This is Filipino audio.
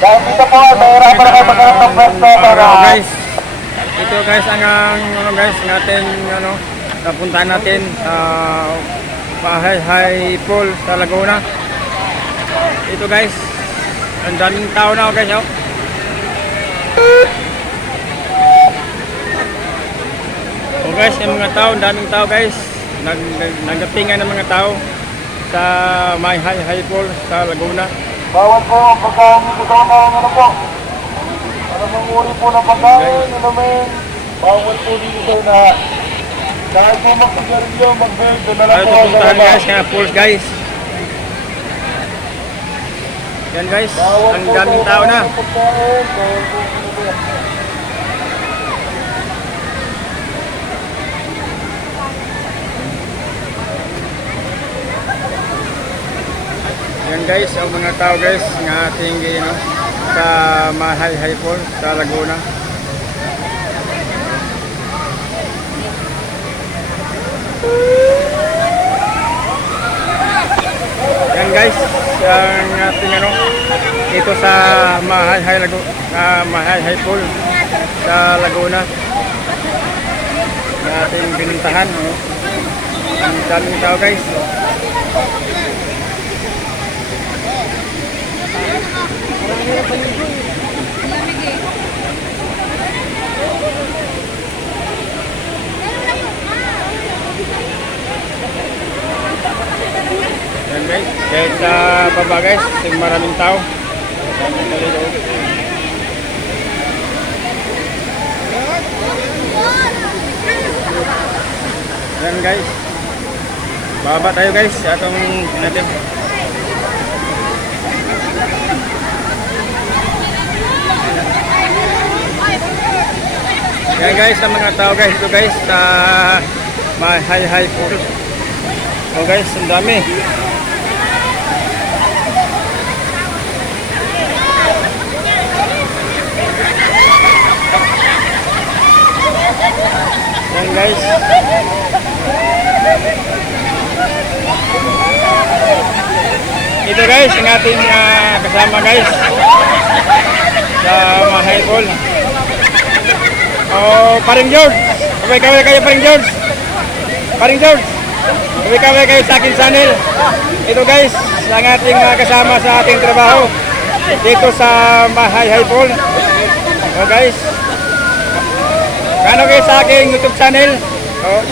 Dahil dito po, mahirapan na kayo magkaroon ng pwesto para... guys, ito guys ang ano guys natin ano napuntahan natin Mahayhay Pool sa Laguna. Ito guys, ang daming tao na guys, oh. Oh guys, yung mga tao, daming tao guys. Nagdatingan ng mga tao sa Mahayhay Pool sa Laguna. Bawal po ang pagkain dito sa mga ano po. Ano mang uri po ng pagkain, ano may bawal po dito sa na kahit po magpagarilyo, mag-bed, doon na lang Ay, po ito sa puntahan baba. guys, kaya pools guys. Yan guys, Bawal ang po daming sa tao na. mga pagkain, bawal po dito. Yan guys, ang mga tao guys ng ating sa Mahayhay Pool sa Laguna. Yan guys, ang ating dito sa Mahayhay Pool sa Laguna. Ang ating binuntahan, ang daming tao guys. Yan guys, kahit sa baba guys, maraming tao. Yan guys, baba tayo guys, atong natin. Yan guys, sa mga tao guys, ito guys, sa Mahayhay Pool. Oh guys, ang dami. Yan guys. Ito guys, ang ating kasama guys sa Mahayhay Pool. Oh, Paring George. Kaway kayo Paring George. Paring George. Kaway kayo sa aking channel. Ito guys, ang ating kasama sa ating trabaho dito sa Mahayhay Pool. Oh guys. Kano kayo sa aking YouTube channel? Oh.